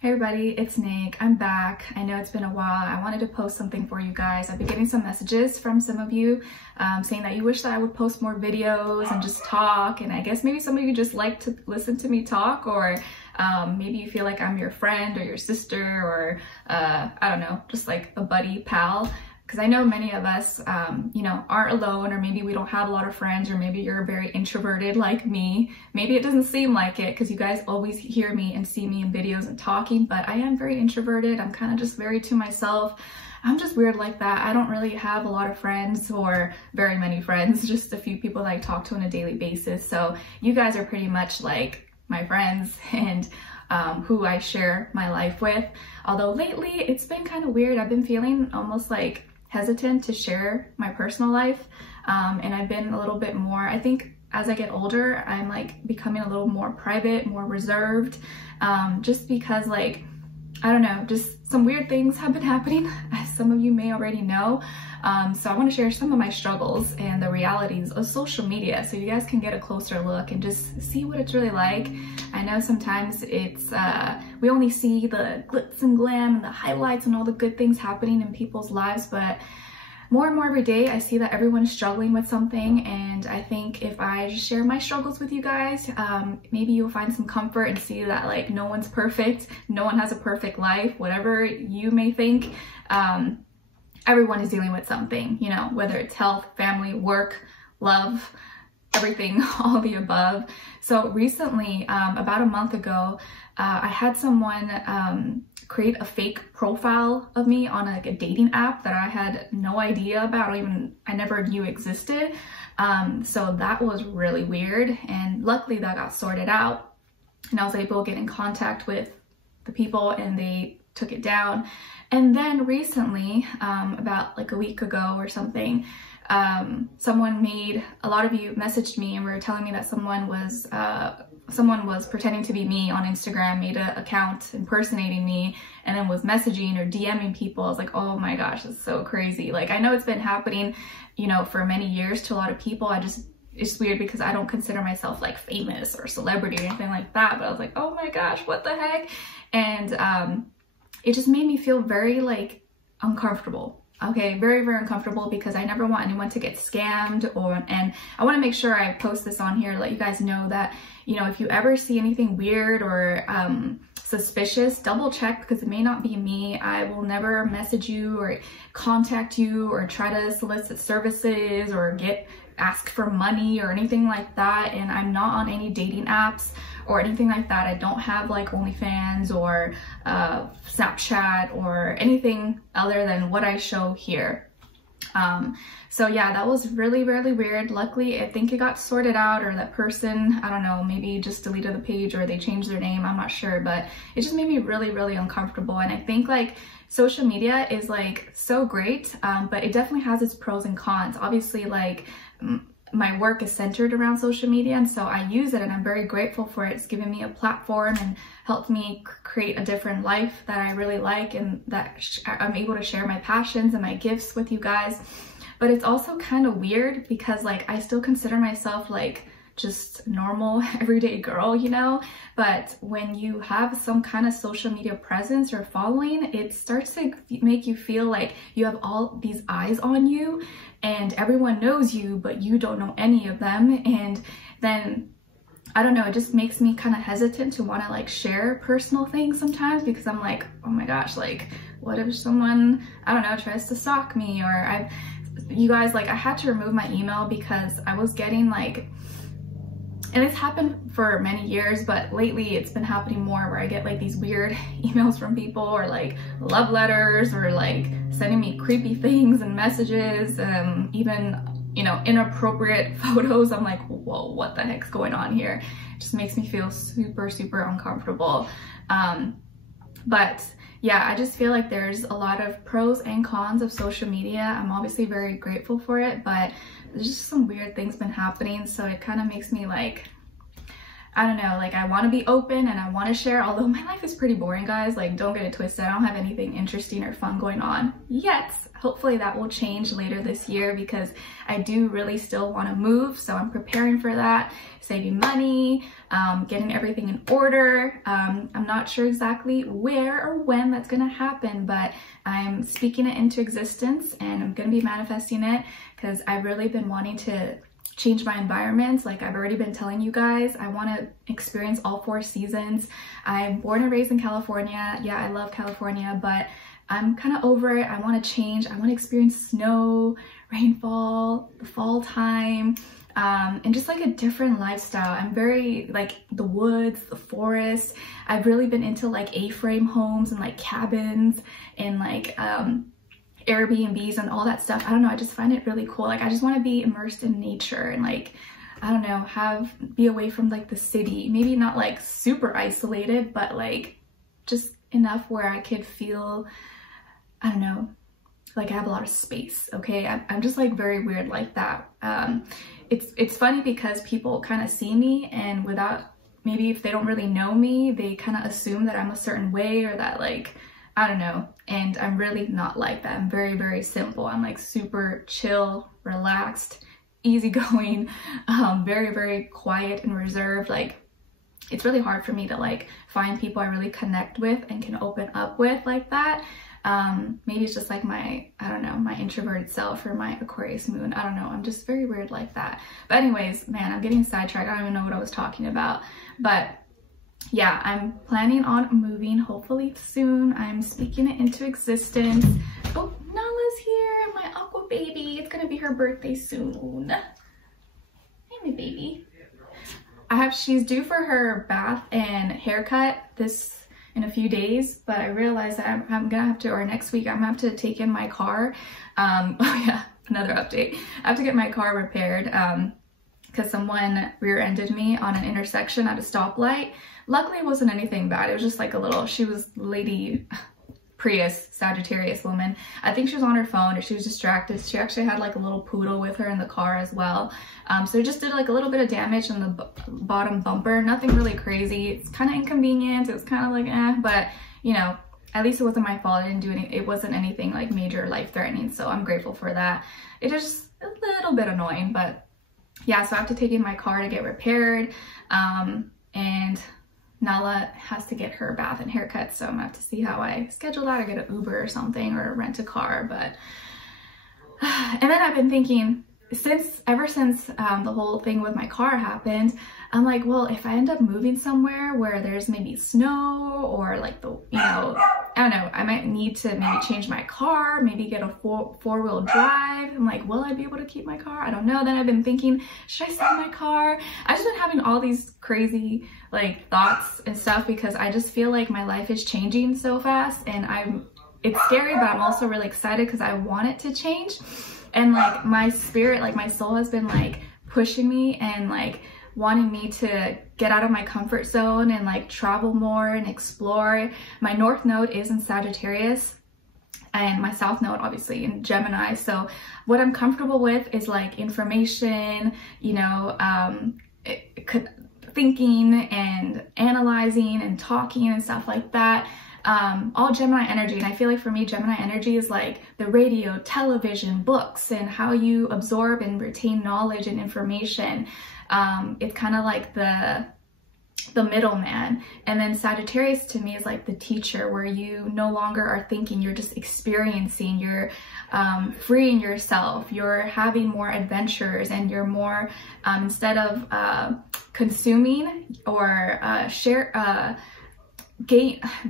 Hey everybody, it's Nick. I'm back. I know it's been a while. I wanted to post something for you guys. I've been getting some messages from some of you saying that you wish that I would post more videos and just talk. And I guess maybe some of you just like to listen to me talk, or maybe you feel like I'm your friend or your sister, or I don't know, just like a buddy, pal. Because I know many of us, you know, aren't alone, or maybe we don't have a lot of friends, or maybe you're very introverted like me. Maybe it doesn't seem like it because you guys always hear me and see me in videos and talking, but I am very introverted. I'm kind of just very to myself. I'm just weird like that. I don't really have a lot of friends or very many friends, just a few people that I talk to on a daily basis. So you guys are pretty much like my friends and who I share my life with. Although lately it's been kind of weird. I've been feeling almost like hesitant to share my personal life, and I've been a little bit more, I think as I get older, I'm like becoming a little more private, more reserved, just because like, I don't know, just some weird things have been happening, as some of you may already know. So I want to share some of my struggles and the realities of social media so you guys can get a closer look and just see what it's really like. I know sometimes it's, we only see the glitz and glam and the highlights and all the good things happening in people's lives, but more and more every day I see that everyone is struggling with something, and I think if I just share my struggles with you guys, maybe you'll find some comfort and see that like no one's perfect, no one has a perfect life, whatever you may think. Everyone is dealing with something, you know, whether it's health, family, work, love, everything, all the above. So recently, about a month ago, I had someone create a fake profile of me on like a dating app that I had no idea about, I never knew existed. So that was really weird, and luckily that got sorted out and I was able to get in contact with the people and they took it down. And then recently, about like a week ago or something, someone made, a lot of you messaged me and were telling me that someone was pretending to be me on Instagram, made an account impersonating me, and then was messaging or DMing people. I was like, oh my gosh, that's so crazy. Like, I know it's been happening, you know, for many years to a lot of people. It's weird because I don't consider myself like famous or celebrity or anything like that, but I was like, oh my gosh, what the heck? And it just made me feel very like uncomfortable. Okay, very, very uncomfortable, because I never want anyone to get scammed, and I want to make sure I post this on here to let you guys know that, you know, if you ever see anything weird or suspicious, double check, because it may not be me. I will never message you or contact you or try to solicit services or ask for money or anything like that. And I'm not on any dating apps or anything like that. I don't have like OnlyFans or Snapchat or anything other than what I show here. So yeah, that was really, really weird. Luckily, I think it got sorted out, or that person, I don't know, maybe just deleted the page or they changed their name, I'm not sure, but it just made me really, really uncomfortable. And I think like social media is like so great, but it definitely has its pros and cons. Obviously, like my work is centered around social media, and so I use it and I'm very grateful for it. It's given me a platform and helped me create a different life that I really like, and that I'm able to share my passions and my gifts with you guys. But it's also kind of weird because like I still consider myself like just normal everyday girl, you know, but when you have some kind of social media presence or following, it starts to make you feel like you have all these eyes on you and everyone knows you, but you don't know any of them. And then I don't know, it just makes me kind of hesitant to want to like share personal things sometimes, because I'm like, oh my gosh, like what if someone, I don't know, tries to stalk me? Or you guys, like I had to remove my email because I was getting like, and it's happened for many years, but lately it's been happening more, where I get like these weird emails from people, or like love letters, or like sending me creepy things and messages, even, you know, inappropriate photos. I'm like, whoa, what the heck's going on here? It just makes me feel super, super uncomfortable. But yeah, I just feel like there's a lot of pros and cons of social media. I'm obviously very grateful for it, but there's just some weird things been happening. So it kind of makes me like, I don't know, like I want to be open and I want to share, although my life is pretty boring, guys. Like, don't get it twisted. I don't have anything interesting or fun going on yet. Hopefully that will change later this year, because I do really still want to move. So I'm preparing for that, saving money, getting everything in order. I'm not sure exactly where or when that's gonna happen, but I'm speaking it into existence and I'm gonna be manifesting it because I've really been wanting to change my environment. Like I've already been telling you guys, I want to experience all 4 seasons. I'm born and raised in California. Yeah, I love California, but I'm kind of over it. I want to change. I want to experience snow, rainfall, the fall time, and just like a different lifestyle. I'm very like the woods, the forest. I've really been into like A-frame homes and like cabins and like Airbnbs and all that stuff. I don't know, I just find it really cool. Like I just want to be immersed in nature and like, I don't know, be away from like the city. Maybe not like super isolated, but like just enough where I could feel, I don't know, like I have a lot of space. Okay, I'm just like very weird like that. It's funny because people kind of see me and without, maybe if they don't really know me, they kind of assume that I'm a certain way or that like, I don't know. And I'm really not like that. I'm very, very simple. I'm like super chill, relaxed, easygoing, very, very quiet and reserved. Like it's really hard for me to like find people I really connect with and can open up with like that. Maybe it's just like my, I don't know, my introverted self or my Aquarius moon. I don't know. I'm just very weird like that. But anyways, man, I'm getting sidetracked. I don't even know what I was talking about. But yeah, I'm planning on moving hopefully soon. I'm speaking it into existence. Oh, Nala's here, my aqua baby. It's gonna be her birthday soon. Hey, my baby. She's due for her bath and haircut in a few days, but I realized that I'm gonna have to, or next week, I'm gonna have to take in my car. Oh yeah, another update. I have to get my car repaired because someone rear-ended me on an intersection at a stoplight. Luckily, it wasn't anything bad. It was just like a little, she was Lady Prius, Sagittarius woman. I think she was on her phone or she was distracted. She actually had like a little poodle with her in the car as well. So it just did like a little bit of damage on the bottom bumper. Nothing really crazy. It's kind of inconvenient. It was kind of like, but you know, at least it wasn't my fault. I didn't do anything. It wasn't anything like major life-threatening. So I'm grateful for that. It is just a little bit annoying, but yeah, so I have to take in my car to get repaired. And Nala has to get her bath and haircut, so I'm gonna have to see how I schedule that or get an Uber or something or rent a car. But and then I've been thinking ever since the whole thing with my car happened, I'm like, well, if I end up moving somewhere where there's maybe snow or like the, you know, I don't know, I might need to maybe change my car, maybe get a four-wheel drive. I'm like, will I be able to keep my car? I don't know. Then I've been thinking, should I sell my car? I've just been having all these crazy like thoughts and stuff because I just feel like my life is changing so fast and it's scary, but I'm also really excited because I want it to change. And like my spirit, like my soul has been like pushing me and like wanting me to get out of my comfort zone and like travel more and explore. My North Node is in Sagittarius and my South Node obviously in Gemini. So what I'm comfortable with is like information, you know, thinking and analyzing and talking and stuff like that. All Gemini energy. And I feel like for me, Gemini energy is like the radio, television, books, and how you absorb and retain knowledge and information. It's kind of like the middleman. And then Sagittarius to me is like the teacher, where you no longer are thinking, you're just experiencing, you're freeing yourself, you're having more adventures, and you're more, instead of consuming or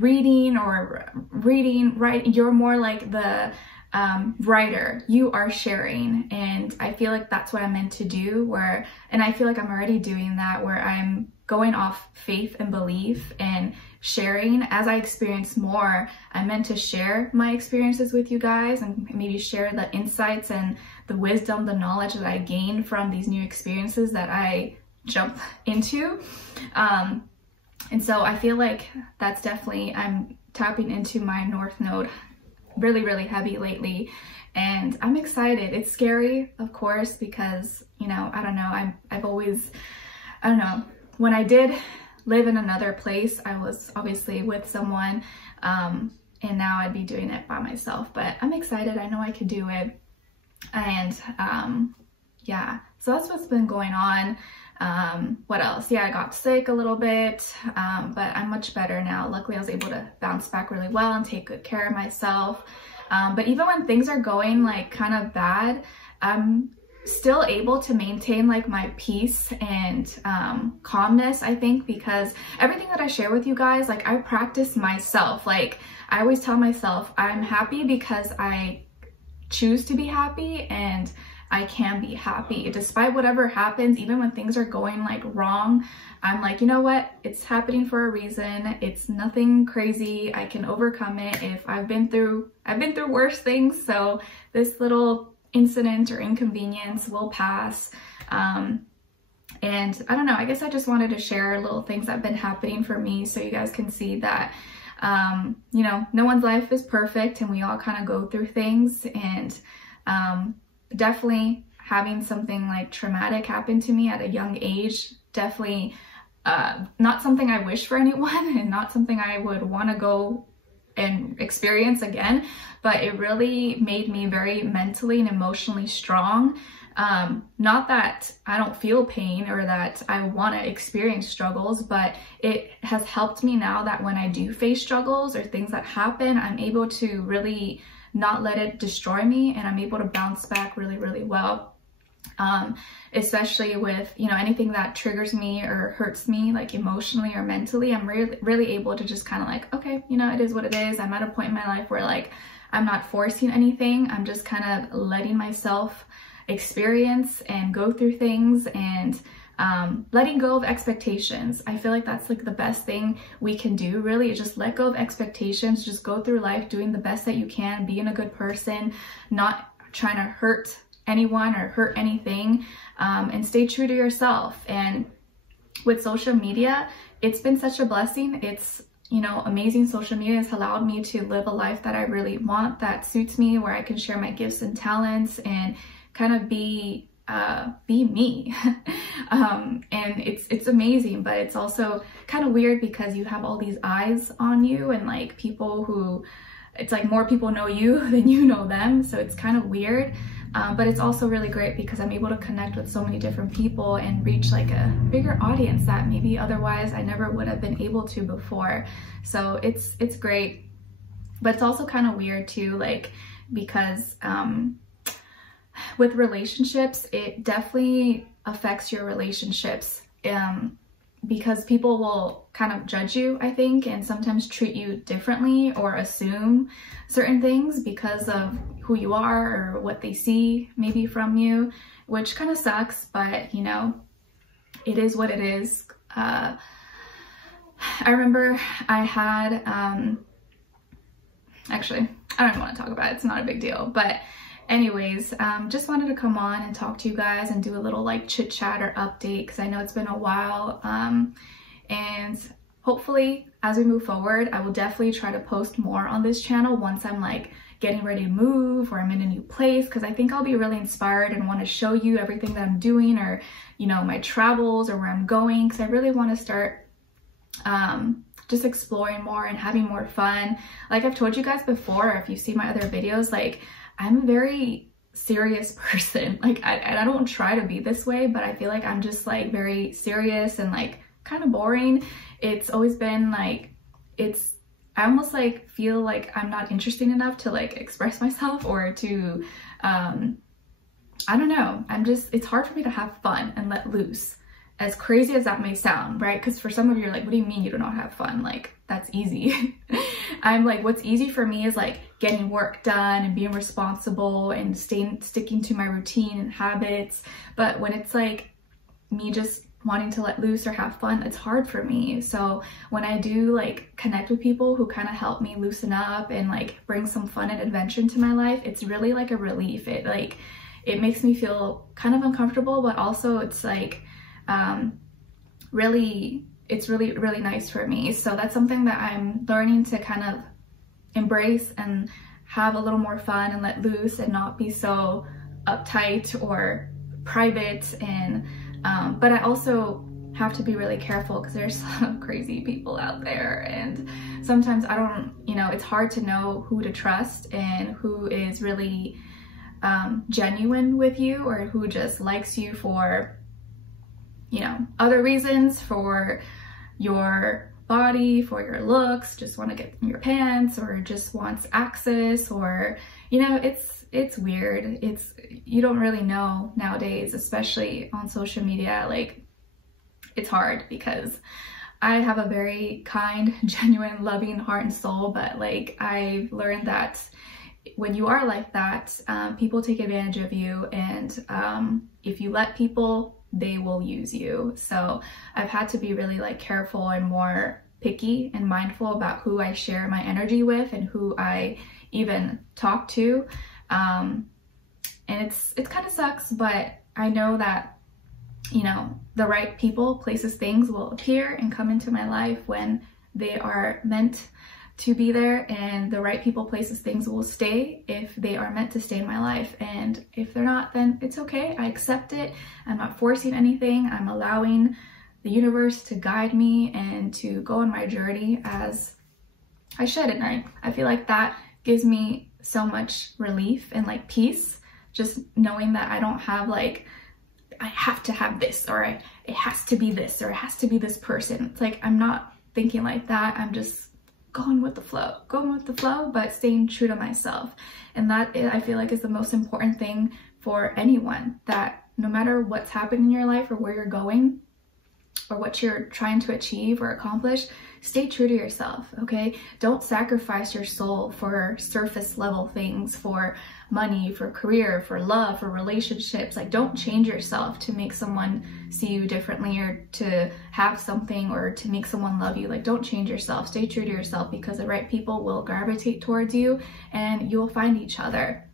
reading, writing, you're more like the writer. You are sharing, and I feel like that's what I'm meant to do, and I feel like I'm already doing that, where I'm going off faith and belief and sharing. As I experience more, I'm meant to share my experiences with you guys and maybe share the insights and the wisdom, the knowledge that I gain from these new experiences that I jump into. And so I feel like that's definitely, I'm tapping into my North Node really, really heavy lately. And I'm excited. It's scary, of course, because, you know, I don't know, I've always, I don't know, when I did live in another place, I was obviously with someone, and now I'd be doing it by myself. But I'm excited. I know I could do it. And yeah, so that's what's been going on. What else? Yeah, I got sick a little bit, but I'm much better now. Luckily, I was able to bounce back really well and take good care of myself. But even when things are going like kind of bad, I'm still able to maintain like my peace and calmness, I think, because everything that I share with you guys, like I practice myself. Like I always tell myself I'm happy because I choose to be happy, and I can be happy despite whatever happens. Even when things are going like wrong, I'm like, you know what, it's happening for a reason. It's nothing crazy. I can overcome it. If I've been through worse things, so this little incident or inconvenience will pass. And I don't know, I guess I just wanted to share little things that have been happening for me so you guys can see that you know, no one's life is perfect, and we all kind of go through things. And definitely having something like traumatic happen to me at a young age, definitely not something I wish for anyone, and not something I would want to go and experience again, but it really made me very mentally and emotionally strong. Not that I don't feel pain or that I want to experience struggles, but it has helped me now that when I do face struggles or things that happen, I'm able to really not let it destroy me, and I'm able to bounce back really, really well. Especially with, you know, anything that triggers me or hurts me like emotionally or mentally, I'm really able to just kind of like, okay, you know, it is what it is. I'm at a point in my life where like I'm not forcing anything. I'm just kind of letting myself experience and go through things, and letting go of expectations. I feel like that's like the best thing we can do, really, is just let go of expectations. Just go through life doing the best that you can, being a good person, not trying to hurt anyone or hurt anything, and stay true to yourself. And with social media, it's been such a blessing. It's, you know, amazing. Social media has allowed me to live a life that I really want, that suits me, where I can share my gifts and talents and kind of be me. And it's amazing, but it's also kind of weird because you have all these eyes on you, and like people who, it's like more people know you than you know them, so it's kind of weird. But it's also really great because I'm able to connect with so many different people and reach like a bigger audience that maybe otherwise I never would have been able to before. So it's great, but it's also kind of weird too, like, because with relationships, it definitely affects your relationships, because people will kind of judge you, I think, and sometimes treat you differently or assume certain things because of who you are or what they see maybe from you, which kind of sucks, but you know, it is what it is. I remember I had, actually, I don't want to talk about it, it's not a big deal, but anyways, just wanted to come on and talk to you guys and do a little like chit chat or update, because I know it's been a while, and hopefully as we move forward, I will definitely try to post more on this channel once I'm like getting ready to move or I'm in a new place, because I think I'll be really inspired and want to show you everything that I'm doing, or you know, my travels or where I'm going, because I really want to start just exploring more and having more fun. Like I've told you guys before, if you see my other videos, like I'm a very serious person. Like I don't try to be this way, but I feel like I'm just like very serious and like kind of boring. It's always been like, I almost like feel like I'm not interesting enough to like express myself or to, I don't know. It's hard for me to have fun and let loose, as crazy as that may sound, right? Because for some of you, you're like, what do you mean you do not have fun? Like, that's easy. I'm like, what's easy for me is like getting work done and being responsible and sticking to my routine and habits. But when it's like me just wanting to let loose or have fun, it's hard for me. So when I do like connect with people who kind of help me loosen up and like bring some fun and adventure into my life, it's really like a relief. It makes me feel kind of uncomfortable, but also it's like, it's really nice for me. So that's something that I'm learning to kind of embrace and have a little more fun and let loose and not be so uptight or private. And but I also have to be really careful because there's some crazy people out there, and sometimes I don't, you know, it's hard to know who to trust and who is really genuine with you, or who just likes you for you know, other reasons for your body, for your looks, just want to get in your pants, or just wants access, or, you know, it's weird. You don't really know nowadays, especially on social media. Like, it's hard because I have a very kind, genuine, loving heart and soul, but like, I've learned that when you are like that, people take advantage of you, and if you let people, they will use you. So I've had to be really like careful and more picky and mindful about who I share my energy with and who I even talk to. And it kind of sucks, but I know that, you know, the right people, places, things will appear and come into my life when they are meant to be there, and the right people, places, things will stay if they are meant to stay in my life. And if they're not, then it's okay. I accept it. I'm not forcing anything. I'm allowing the universe to guide me and to go on my journey as I should. And I feel like that gives me so much relief and like peace, just knowing that I don't have like, I have to have this, or it has to be this, or it has to be this person. It's like, I'm not thinking like that. I'm just going with the flow, but staying true to myself. And that, I feel like, is the most important thing for anyone, that no matter what's happening in your life or where you're going or what you're trying to achieve or accomplish, stay true to yourself, okay? Don't sacrifice your soul for surface level things, for money, for career, for love, for relationships. Like, don't change yourself to make someone see you differently, or to have something, or to make someone love you. Like, don't change yourself. Stay true to yourself, because the right people will gravitate towards you and you'll find each other.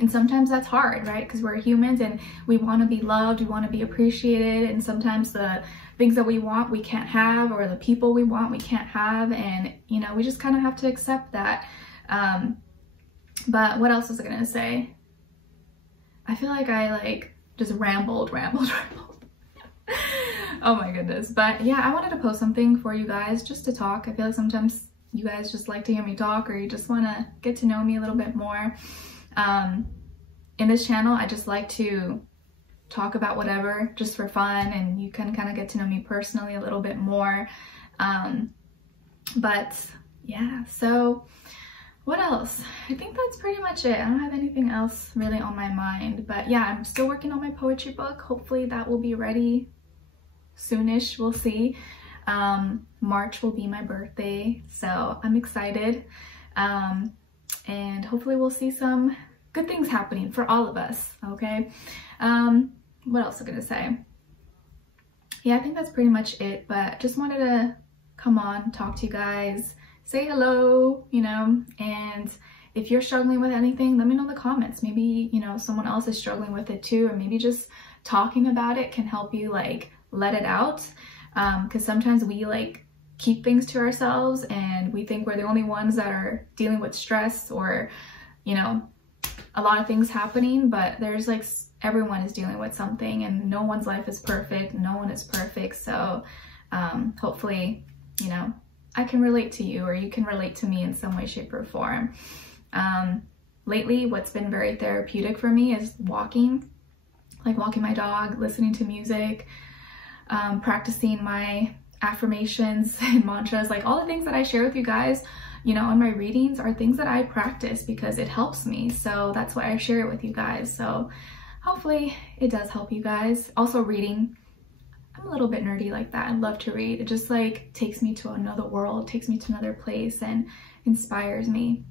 And sometimes that's hard, right? Because we're humans and we want to be loved, we want to be appreciated, and sometimes the things that we want we can't have, or the people we want we can't have, and you know, we just kind of have to accept that. But what else was I gonna say? I feel like I like just rambled. Oh my goodness. But yeah, I wanted to post something for you guys just to talk. I feel like sometimes you guys just like to hear me talk, or you just want to get to know me a little bit more. In this channel, I just like to talk about whatever, just for fun, and you can kind of get to know me personally a little bit more. But yeah, so what else? I think that's pretty much it. I don't have anything else really on my mind, but yeah, I'm still working on my poetry book. Hopefully that will be ready soonish. We'll see. March will be my birthday, so I'm excited. And hopefully we'll see some good things happening for all of us, okay? What else am I gonna say? Yeah, I think that's pretty much it, but just wanted to come on, talk to you guys, say hello, you know, and if you're struggling with anything, let me know in the comments. Maybe, you know, someone else is struggling with it too, or maybe just talking about it can help you like let it out, because sometimes we like keep things to ourselves and we think we're the only ones that are dealing with stress, or, you know, a lot of things happening, but there's like, everyone is dealing with something, and no one's life is perfect. No one is perfect. So hopefully, you know, I can relate to you, or you can relate to me in some way, shape, or form. Lately, what's been very therapeutic for me is walking, like walking my dog, listening to music, practicing my affirmations and mantras. Like, all the things that I share with you guys, you know, in my readings are things that I practice because it helps me. So that's why I share it with you guys. So hopefully it does help you guys. Also, reading. I'm a little bit nerdy like that. I love to read. It just like takes me to another world, takes me to another place, and inspires me.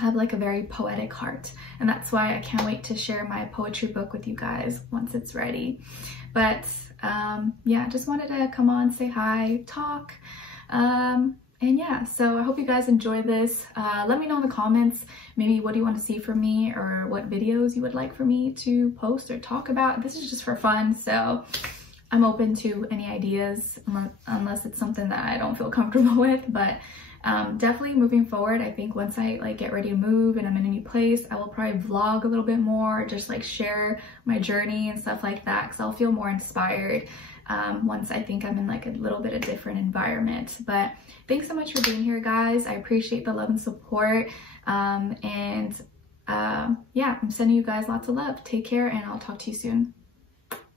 I have like a very poetic heart, and that's why I can't wait to share my poetry book with you guys once it's ready. But yeah, just wanted to come on, say hi, talk. And yeah, so I hope you guys enjoy this. Let me know in the comments, maybe what do you want to see from me, or what videos you would like for me to post or talk about. This is just for fun, so I'm open to any ideas, unless it's something that I don't feel comfortable with. But definitely moving forward, I think once I like get ready to move and I'm in a new place, I will probably vlog a little bit more, just like share my journey and stuff like that, because I'll feel more inspired once I think I'm in like a little bit of different environment. But thanks so much for being here, guys. I appreciate the love and support. Yeah, I'm sending you guys lots of love. Take care, and I'll talk to you soon.